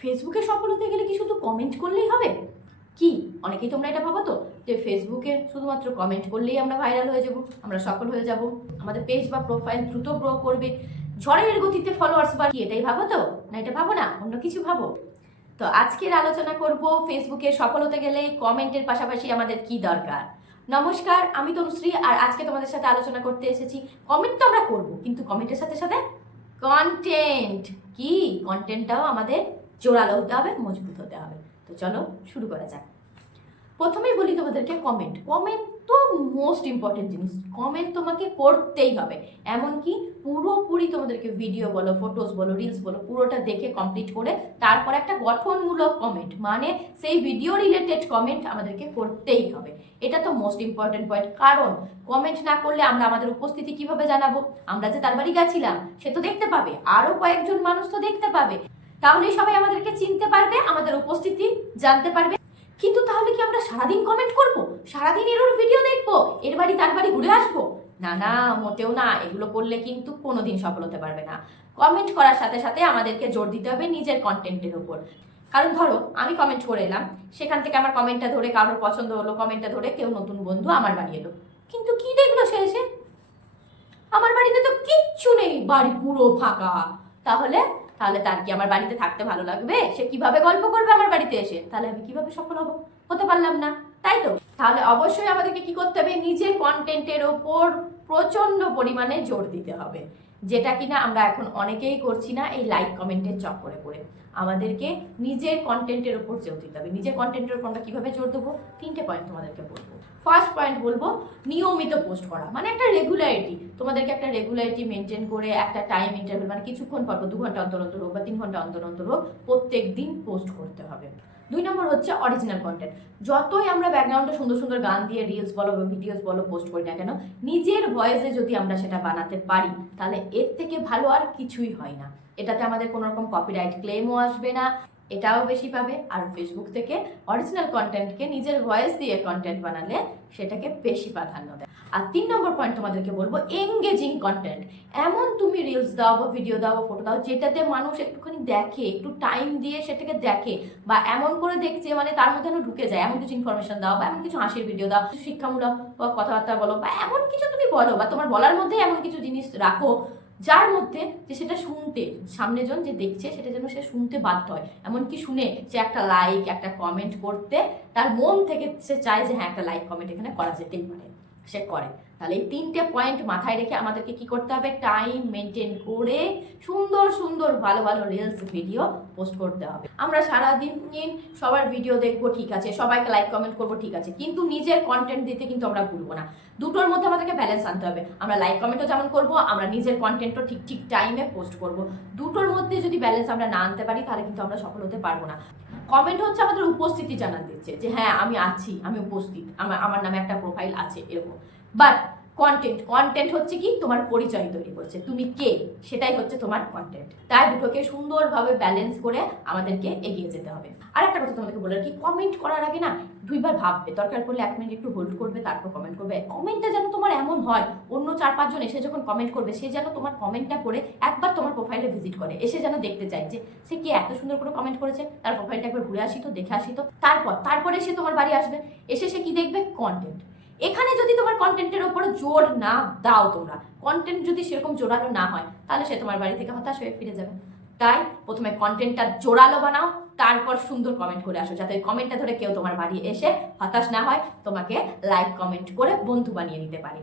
ফেসবুকে সফল হতে গেলে কি শুধু কমেন্ট করলেই হবে? কি? অনেকেই তোমরা এটা ভাবো তো, যে ফেসবুকে শুধুমাত্র কমেন্ট করলেই আমরা ভাইরাল হয়ে যাব, আমরা সফল হয়ে যাব। আমাদের পেজ বা প্রোফাইল দ্রুত গ্রো করবে। ঝড়ের গতিতে ফলোয়ার্স বা কি, এটাই ভাবো তো? না, এটা ভাবো না? অন্য কিছু ভাবো? তো আজকের আলোচনা করব ফেসবুকে সফল হতে গেলে কমেন্টের পাশাপাশি আমাদের কি দরকার? নমস্কার, আমি তনুশ্রী আর আজকে তোমাদের সাথে আলোচনা করতে এসেছি। কমেন্ট তো আমরা করব, কিন্তু কমেন্টের সাথে সাথে কন্টেন্ট কি? কন্টেন্টটাও আমাদের জোরালো হতে হবে, মজবুত হতে হবে। তো চলো শুরু করা যাক। প্রথমেই বলি তোমাদেরকে কমেন্ট কমেন্ট তো মোস্ট ইম্পর্টেন্ট জিনিস। কমেন্ট তোমাকে করতেই হবে। এমনকি পুরোপুরি তোমাদেরকে ভিডিও বলো ফটোস বলো রিলস বলো, পুরোটা দেখে কমপ্লিট করে তারপর একটা গঠনমূলক কমেন্ট মানে সেই ভিডিও রিলেটেড কমেন্ট আমাদেরকে করতেই হবে। এটা তো মোস্ট ইম্পর্টেন্ট পয়েন্ট কারণ কমেন্ট না করলে আমরা আমাদের উপস্থিতি কীভাবে জানাব? আমরা যে তার বাড়ি গেছিলাম, সে তো দেখতে পাবে। আরও কয়েকজন মানুষ তো দেখতে পাবে। তাহলেই সবাই আমাদেরকে চিনতে পারবে, আমাদের উপস্থিতি জানতে পারবে। কিন্তু তাহলে কি আমরা সারাদিন কমেন্ট করব? সারাদিন এর ওর ভিডিও দেখব? এর বাড়ি তার বাড়ি ঘুরে আসব? না না, মোটেও না। এগুলো করলে কিন্তু কোনোদিন সফল হতে পারবে না। কমেন্ট করার সাথে সাথে আমাদেরকে জোর দিতে হবে নিজের কন্টেন্টের উপর। কারণ ধরো, আমি কমেন্ট করে এলাম। সেখান থেকে আমার কমেন্টটা ধরে কারোর পছন্দ হলো কমেন্টটা ধরে কেউ নতুন বন্ধু আমার বাড়ি এলো। কিন্তু কি দেখল সে আমার বাড়িতে তো কিচ্ছু নেই, বাড়ি পুরো ফাঁকা। তাহলে তাহলে তার কি আমার বাড়িতে থাকতে ভালো লাগবে? সে কীভাবে গল্প করবে আমার বাড়িতে এসে? তাহলে আমি কীভাবে সফল হব? হতে পারলাম না। তাই তো? তাহলে অবশ্যই আমাদেরকে কি করতে হবে? নিজের কন্টেন্টের ওপর প্রচণ্ড পরিমাণে জোর দিতে হবে। যেটা কিনা আমরা এখন অনেকেই করছি না, এই লাইক কমেন্টের চক্করে পড়ে আমাদেরকে নিজের কন্টেন্টের ওপর জোর দিতে হবে। নিজের কন্টেন্টের ওপর আমরা কীভাবে জোর দেবো? তিনটে পয়েন্ট তোমাদেরকে বলব। ফার্স্ট পয়েন্ট বলব, নিয়মিত পোস্ট করা। মানে একটা রেগুলারিটি তোমাদেরকে একটা রেগুলারিটি মেনটেন করে, একটা টাইম ইন্টারভেল মানে কিছুক্ষণ পর দু ঘণ্টা অন্তর অন্তর হোক বা তিন ঘণ্টা অন্তর অন্তর হোক, প্রত্যেক দিন পোস্ট করতে হবে। দুই নম্বর হচ্ছে অরিজিনাল কন্টেন্ট যতই আমরা ব্যাকগ্রাউন্ডে সুন্দর সুন্দর গান দিয়ে রিলস বলো বা ভিডিওস বলো পোস্ট করি না কেন, নিজের ভয়েসে যদি আমরা সেটা বানাতে পারি, তাহলে এর থেকে ভালো আর কিছুই হয় না। এটাতে আমাদের কোনো রকম কপিরাইট ক্লেমও আসবে না। এটাও বেশি পাবে। আর ফেসবুক থেকে অরিজিনাল কন্টেন্টকে নিজের ভয়েস দিয়ে কন্টেন্ট বানালে সেটাকে বেশি প্রাধান্য দেয়। আর তিন নম্বর পয়েন্ট তোমাদেরকে বলব এঙ্গেজিং কন্টেন্ট এমন তুমি রিলস দাও বা ভিডিও দাও বা ফটো দাও, যেটাতে মানুষ একটুখানি দেখে, একটু টাইম দিয়ে সেটাকে দেখে বা এমন করে দেখছে মানে তার মধ্যে যেন ঢুকে যায়। এমন কিছু ইনফরমেশন দাও বা এমন কিছু হাসির ভিডিও দাও, কিছু শিক্ষামূলক বা কথাবার্তা বলো বা এমন কিছু তুমি বলো বা তোমার বলার মধ্যে এমন কিছু জিনিস রাখো যার মধ্যে যে সেটা শুনতে, সামনে জন যে দেখছে সেটা যেন সে শুনতে বাধ্য হয়। এমনকি শুনে সে একটা লাইক একটা কমেন্ট করতে, তার মন থেকে সে চায় যে হ্যাঁ একটা লাইক কমেন্ট এখানে করা যেতেই পারে, সে করে। তাহলে এই তিনটে পয়েন্ট মাথায় রেখে আমাদেরকে কি করতে হবে? টাইম মেনটেন করে সুন্দর সুন্দর, ভালো ভালো রিলস ভিডিও পোস্ট করতে হবে। আমরা সারাদিন সবার ভিডিও দেখব, ঠিক আছে। সবাইকে লাইক কমেন্ট করব, ঠিক আছে। কিন্তু নিজের কন্টেন্ট দিতে কিন্তু আমরা ভুলবো না। দুটোর মধ্যে আমাদেরকে ব্যালেন্স আনতে হবে। আমরা লাইক কমেন্টও যেমন করব, আমরা নিজের কন্টেন্টও ঠিক ঠিক টাইমে পোস্ট করব। দুটোর মধ্যে যদি ব্যালেন্স আমরা না আনতে পারি, তাহলে কিন্তু আমরা সফল হতে পারব না। কমেন্ট হচ্ছে আমাদের উপস্থিতি জানান দিচ্ছে যে হ্যাঁ আমি আছি, আমি উপস্থিত। আমার আমার নামে একটা প্রোফাইল আছে, এরকম। বাট কন্টেন্ট কন্টেন্ট হচ্ছে কি? তোমার পরিচয় তৈরি করছে। তুমি কে? সেটাই হচ্ছে তোমার কন্টেন্ট তাই দুটোকে সুন্দরভাবে ব্যালেন্স করে আমাদেরকে এগিয়ে যেতে হবে। আর একটা কথা তোমাদেরকে বলে কি কমেন্ট করার আগে না দুইবার ভাববে। দরকার পড়লে এক মিনিট একটু হোল্ড করবে, তারপর কমেন্ট করবে। কমেন্টটা যেন তোমার এমন হয়, অন্য চার পাঁচজন এসে যখন কমেন্ট করবে, সে যেন তোমার কমেন্টটা করে একবার তোমার প্রোফাইলে ভিজিট করে। এসে যেন দেখতে চায় যে, সে কি এত সুন্দর করে কমেন্ট করেছে। তার প্রোফাইলটা একবার ঘুরে আসি তো, দেখে আসি তো। তারপর, তারপরে সে তোমার বাড়ি আসবে। এসে সে কি দেখবে? কন্টেন্ট এখানে যদি তোমার কন্টেন্টের ওপর জোর না দাও তোমরা কন্টেন্ট যদি সেরকম জোরালো না হয়, তাহলে সে তোমার বাড়ি থেকে হতাশ হয়ে ফিরে যাবে। তাই প্রথমে কন্টেন্টটা জোরালো বানাও, তারপর সুন্দর কমেন্ট করে আসো, যাতে ওই কমেন্টটা ধরে কেউ তোমার বাড়ি এসে হতাশ না হয়, তোমাকে লাইক কমেন্ট করে বন্ধু বানিয়ে নিতে পারে।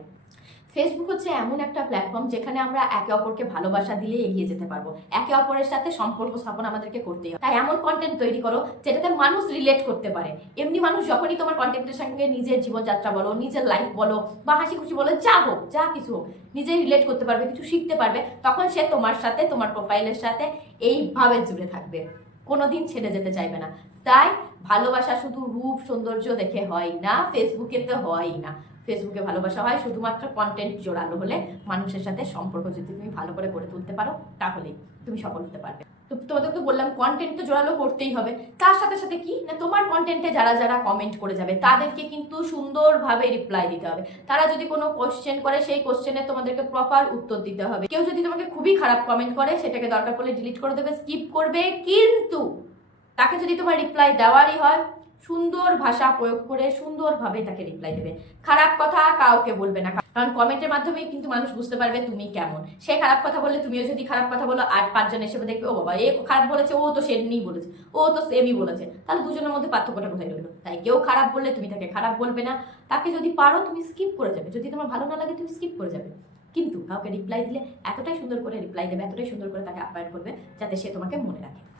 ফেসবুক হচ্ছে এমন একটা প্ল্যাটফর্ম যেখানে আমরা একে অপরকে ভালোবাসা দিলে এগিয়ে যেতে পারব। একে অপরের সাথে সম্পর্ক স্থাপন আমাদেরকে করতেই হবে। তাই এমন কন্টেন্ট তৈরি করো যেটাতে মানুষ রিলেট করতে পারে। এমনি মানুষ যখনই তোমার কন্টেন্টের সঙ্গে নিজের জীবনযাত্রা বলো, নিজের লাইফ বলো, বা হাসি খুশি বলো, যা হোক, যা কিছু হোক নিজে রিলেট করতে পারবে, কিছু শিখতে পারবে, তখন সে তোমার সাথে, তোমার প্রোফাইলের সাথে এইভাবে জুড়ে থাকবে। কোনোদিন ছেড়ে যেতে চাইবে না। তাই ভালোবাসা শুধু রূপ, সৌন্দর্য দেখে হয় না ফেসবুকে তো হয় না। ফেসবুকে ভালোবাসা হয়, শুধুমাত্র কন্টেন্ট জোরালো হলে মানুষের সাথে সম্পর্ক যদি তুমি ভালো করে গড়ে তুলতে পারো তাহলেই তুমি সফল হতে পারবে। তো তোমাদের তো বললাম কন্টেন্ট তো জোরালো করতেই হবে। তার সাথে সাথে কি? না, তোমার কন্টেন্টে যারা যারা কমেন্ট করে যাবে, তাদেরকে কিন্তু সুন্দরভাবে রিপ্লাই দিতে হবে। তারা যদি কোনো কোশ্চেন করে, সেই কোশ্চেনে তোমাদেরকে প্রপার উত্তর দিতে হবে। কেউ যদি তোমাকে খুবই খারাপ কমেন্ট করে, সেটাকে দরকার পড়লে ডিলিট করে দেবে স্কিপ করবে, কিন্তু তাকে যদি তোমার রিপ্লাই দেওয়ারই হয় সুন্দর ভাষা প্রয়োগ করে সুন্দরভাবে তাকে রিপ্লাই দেবে। খারাপ কথা কাউকে বলবে না। কারণ কমেন্টের মাধ্যমেই কিন্তু মানুষ বুঝতে পারবে তুমি কেমন। সে খারাপ কথা বললে তুমিও যদি খারাপ কথা বলো আর পাঁচজন এসে দেখবে ও বাবা, এ খারাপ বলেছে, ও তো সেমনি বলেছে, ও তো সেমই বলেছে। তাহলে দুজনের মধ্যে পার্থক্যটা কোথায় রইল? তাই কেউ খারাপ বললে তুমি তাকে খারাপ বলবে না। তাকে যদি পারো, তুমি স্কিপ করে যাবে। যদি তোমার ভালো না লাগে, তুমি স্কিপ করে যাবে। কিন্তু কাউকে রিপ্লাই দিলে এতটাই সুন্দর করে রিপ্লাই দেবে, এতটাই সুন্দর করে তাকে আপ্যায়ন করবে, যাতে সে তোমাকে মনে রাখে।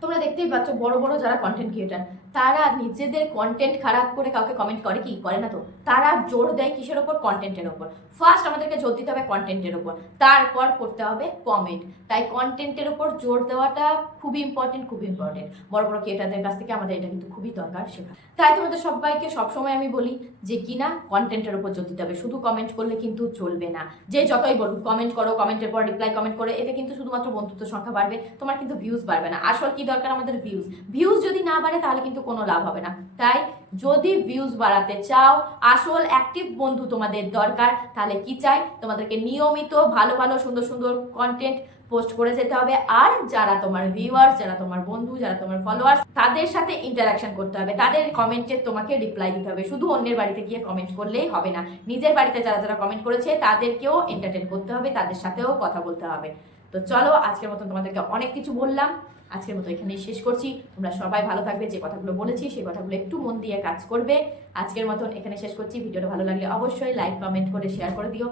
তোমরা দেখতেই পাচ্ছ বড় বড় যারা কন্টেন্ট ক্রিয়েটার তারা নিজেদের কন্টেন্ট খারাপ করে কাউকে কমেন্ট করে কি? করে না তো। তারা জোর দেয় কিসের ওপর? কন্টেন্টের ওপর। ফার্স্ট আমাদেরকে জোর দিতে হবে কন্টেন্টের ওপর। তারপর করতে হবে কমেন্ট তাই কন্টেন্টের ওপর জোর দেওয়াটা খুবই ইম্পর্টেন্ট খুবই ইম্পর্টেন্ট বড় বড় ক্রিয়েটারদের কাছ থেকে আমাদের এটা কিন্তু খুবই দরকার শেখা। তাই তোমাদের সবাইকে সবসময় আমি বলি যে কিনা কন্টেন্টের ওপর জোর দিতে হবে। শুধু কমেন্ট করলে কিন্তু চলবে না। যে যতই বলুন কমেন্ট করো কমেন্টের পর রিপ্লাই কমেন্ট করে, এতে কিন্তু শুধুমাত্র বন্ধুত্ব সংখ্যা বাড়বে, তোমার কিন্তু ভিউজ বাড়বে না। আসল কি দরকার আমাদের ভিউজ ভিউজ যদি না বাড়ে, তাহলে কিন্তু কোনো লাভ হবে না। তাই যদি ভিউজ বাড়াতে চাও, আসল অ্যাক্টিভ বন্ধু তোমাদের দরকার, তাহলে কি চাই? তোমাদেরকে নিয়মিত ভালো ভালো, সুন্দর সুন্দর কন্টেন্ট পোস্ট করে যেতে হবে। আর যারা তোমার ভিউয়ার্স যারা তোমার বন্ধু, যারা তোমার ফলোয়ার্স তাদের সাথে ইন্টারাকশন করতে হবে। তাদের কমেন্টে তোমাকে রিপ্লাই দিতে হবে। শুধু অন্যের বাড়িতে গিয়ে কমেন্ট করলেই হবে না। নিজের বাড়িতে যারা যারা কমেন্ট করেছে, তাদেরকেও এন্টারটেন করতে হবে, তাদের সাথেও কথা বলতে হবে। তো চলো, আজকের মতন তোমাদেরকে অনেক কিছু বললাম। আজকের মতো এখানেই শেষ করছি। তোমরা সবাই ভালো থাকবে, যে কথাগুলো বলেছি সেই কথাগুলো একটু মন দিয়ে কাজ করবে। আজকের মতন এখানে শেষ করছি। ভিডিওটা ভালো লাগলে অবশ্যই লাইক, কমেন্ট করে শেয়ার করে দিও।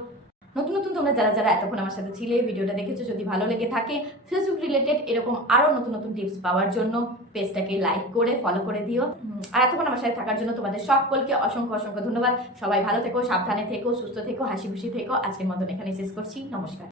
নতুন নতুন তোমরা যারা যারা এতক্ষণ আমার সাথে ছিলে, ভিডিওটা দেখেছ, যদি ভালো লেগে থাকে ফেসবুক রিলেটেড এরকম আরও নতুন নতুন টিপস পাওয়ার জন্য পেজটাকে লাইক করে ফলো করে দিও। আর এতক্ষণ আমার সাথে থাকার জন্য তোমাদের সকলকে অসংখ্য অসংখ্য ধন্যবাদ। সবাই ভালো থেকো, সাবধানে থেকো, সুস্থ থেকো, হাসি খুশি থেকো। আজকের মতন এখানে শেষ করছি। নমস্কার।